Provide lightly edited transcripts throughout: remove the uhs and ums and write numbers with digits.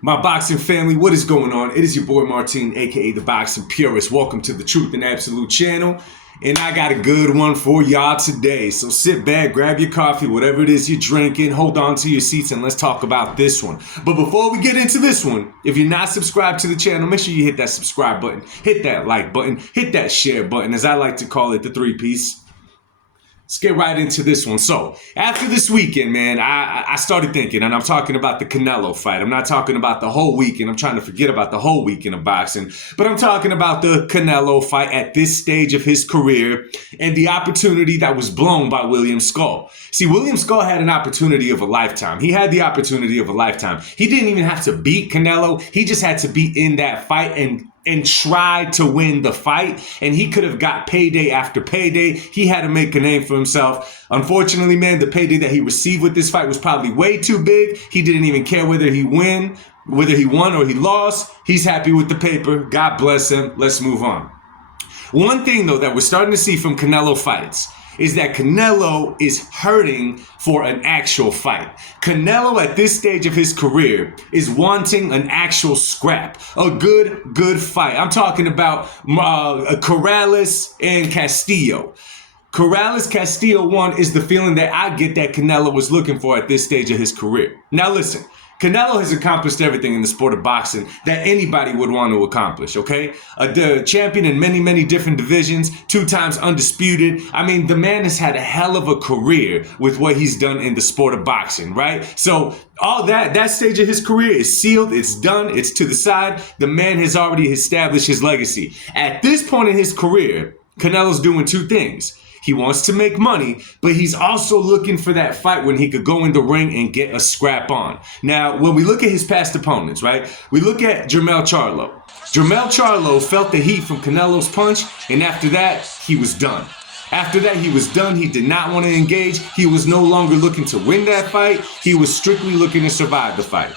My boxing family, what is going on? It is your boy Martin, aka the Boxing Purist. Welcome to the Truth and Absolute channel. And I got a good one for y'all today. So sit back, grab your coffee, whatever it is you're drinking, hold on to your seats, and let's talk about this one. But before we get into this one, if you're not subscribed to the channel, make sure you hit that subscribe button, hit that like button, hit that share button, as I like to call it, the three-piece. Let's get right into this one. So, after this weekend, man, I started thinking, and I'm talking about the Canelo fight. I'm not talking about the whole weekend. I'm trying to forget about the whole weekend of boxing. But I'm talking about the Canelo fight at this stage of his career and the opportunity that was blown by William Skull. See, William Skull had an opportunity of a lifetime. He had the opportunity of a lifetime. He didn't even have to beat Canelo. He just had to be in that fight and tried to win the fight, and he could have got payday after payday. He had to make a name for himself. Unfortunately, man, the payday that he received with this fight was probably way too big. He didn't even care whether he won or he lost. He's happy with the paper. God bless him. Let's move on. One thing, though, that we're starting to see from Canelo fights is that Canelo is hurting for an actual fight. Canelo at this stage of his career is wanting an actual scrap, a good fight. I'm talking about Canelos and Castillo. Canelos-Castillo 1 is the feeling that I get that Canelo was looking for at this stage of his career. Now listen, Canelo has accomplished everything in the sport of boxing that anybody would want to accomplish, okay? The champion in many different divisions, 2 times undisputed. I mean, the man has had a hell of a career with what he's done in the sport of boxing, right? So all that stage of his career is sealed, it's done, it's to the side. The man has already established his legacy. At this point in his career, Canelo's doing 2 things. He wants to make money, but he's also looking for that fight when he could go in the ring and get a scrap on. Now, when we look at his past opponents, right? We look at Jermell Charlo. Jermell Charlo felt the heat from Canelo's punch, and after that, he was done. After that, he was done. He did not want to engage. He was no longer looking to win that fight. He was strictly looking to survive the fight.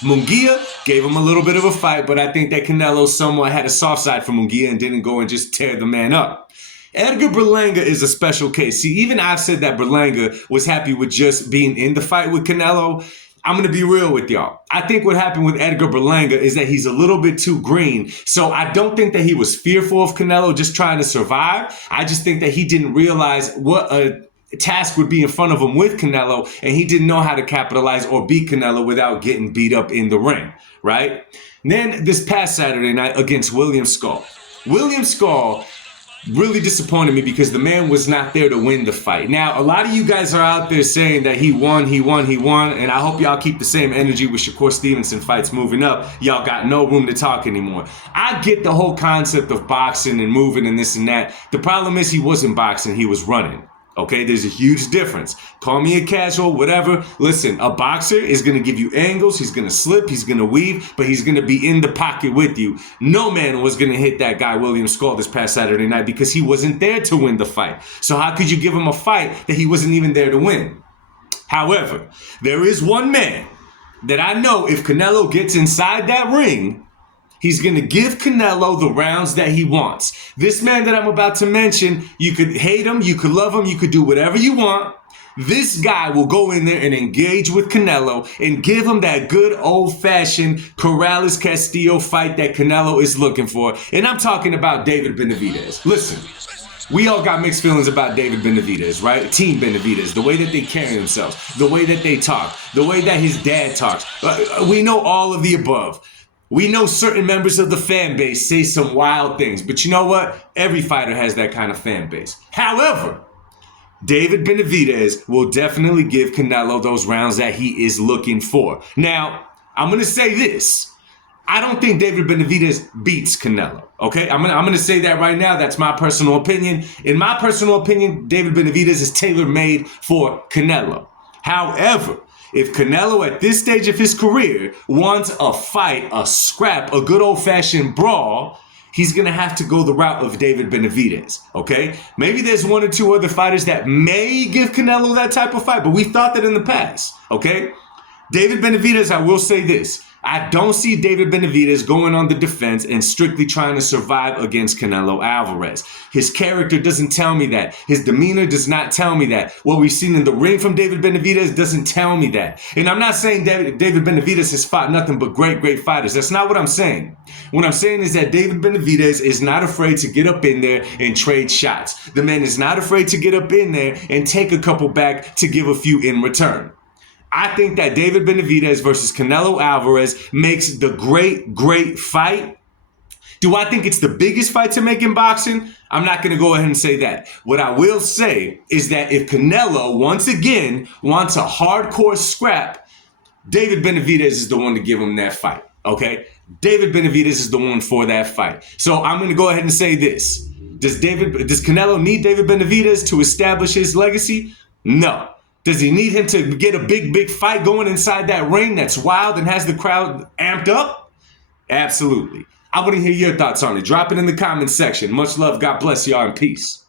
Munguia gave him a little bit of a fight, but I think that Canelo somewhat had a soft side for Munguia and didn't go and just tear the man up. Edgar Berlanga is a special case. See, even I've said that Berlanga was happy with just being in the fight with Canelo. I'm going to be real with y'all. I think what happened with Edgar Berlanga is that he's a little bit too green. So I don't think that he was fearful of Canelo just trying to survive. I just think that he didn't realize what a task would be in front of him with Canelo, and he didn't know how to capitalize or beat Canelo without getting beat up in the ring, right? And then this past Saturday night against William Skull. William Skull really disappointed me because the man was not there to win the fight. Now, a lot of you guys are out there saying that he won, and I hope y'all keep the same energy with Shakur Stevenson fights moving up. Y'all got no room to talk anymore. I get the whole concept of boxing and moving and this and that. The problem is he wasn't boxing, he was running. Okay, there's a huge difference. Call me a casual, whatever. Listen, a boxer is going to give you angles. He's going to slip. He's going to weave, but he's going to be in the pocket with you. No man was going to hit that guy, William Skull, this past Saturday night because he wasn't there to win the fight. So how could you give him a fight that he wasn't even there to win? However, there is one man that I know if Canelo gets inside that ring, he's going to give Canelo the rounds that he wants. This man that I'm about to mention, you could hate him, you could love him, you could do whatever you want. This guy will go in there and engage with Canelo and give him that good old-fashioned Canelos-Castillo fight that Canelo is looking for. And I'm talking about David Benavidez. Listen, we all got mixed feelings about David Benavidez, right? Team Benavidez, the way that they carry themselves, the way that they talk, the way that his dad talks. We know all of the above. We know certain members of the fan base say some wild things, but you know what? Every fighter has that kind of fan base. However, David Benavidez will definitely give Canelo those rounds that he is looking for. Now, I'm going to say this. I don't think David Benavidez beats Canelo, okay? I'm gonna say that right now. That's my personal opinion. In my personal opinion, David Benavidez is tailor-made for Canelo. However, if Canelo at this stage of his career wants a fight, a scrap, a good old-fashioned brawl, he's going to have to go the route of David Benavidez, okay? Maybe there's 1 or 2 other fighters that may give Canelo that type of fight, but we thought that in the past, okay? David Benavidez, I will say this. I don't see David Benavidez going on the defense and strictly trying to survive against Canelo Alvarez. His character doesn't tell me that. His demeanor does not tell me that. What we've seen in the ring from David Benavidez doesn't tell me that. And I'm not saying David Benavidez has fought nothing but great fighters. That's not what I'm saying. What I'm saying is that David Benavidez is not afraid to get up in there and trade shots. The man is not afraid to get up in there and take a couple back to give a few in return. I think that David Benavidez versus Canelo Alvarez makes the great fight. Do I think it's the biggest fight to make in boxing? I'm not going to go ahead and say that. What I will say is that if Canelo, once again, wants a hardcore scrap, David Benavidez is the one to give him that fight, okay? David Benavidez is the one for that fight. So I'm going to go ahead and say this. Does Canelo need David Benavidez to establish his legacy? No. Does he need him to get a big fight going inside that ring that's wild and has the crowd amped up? Absolutely. I want to hear your thoughts on it. Drop it in the comment section. Much love. God bless y'all and peace.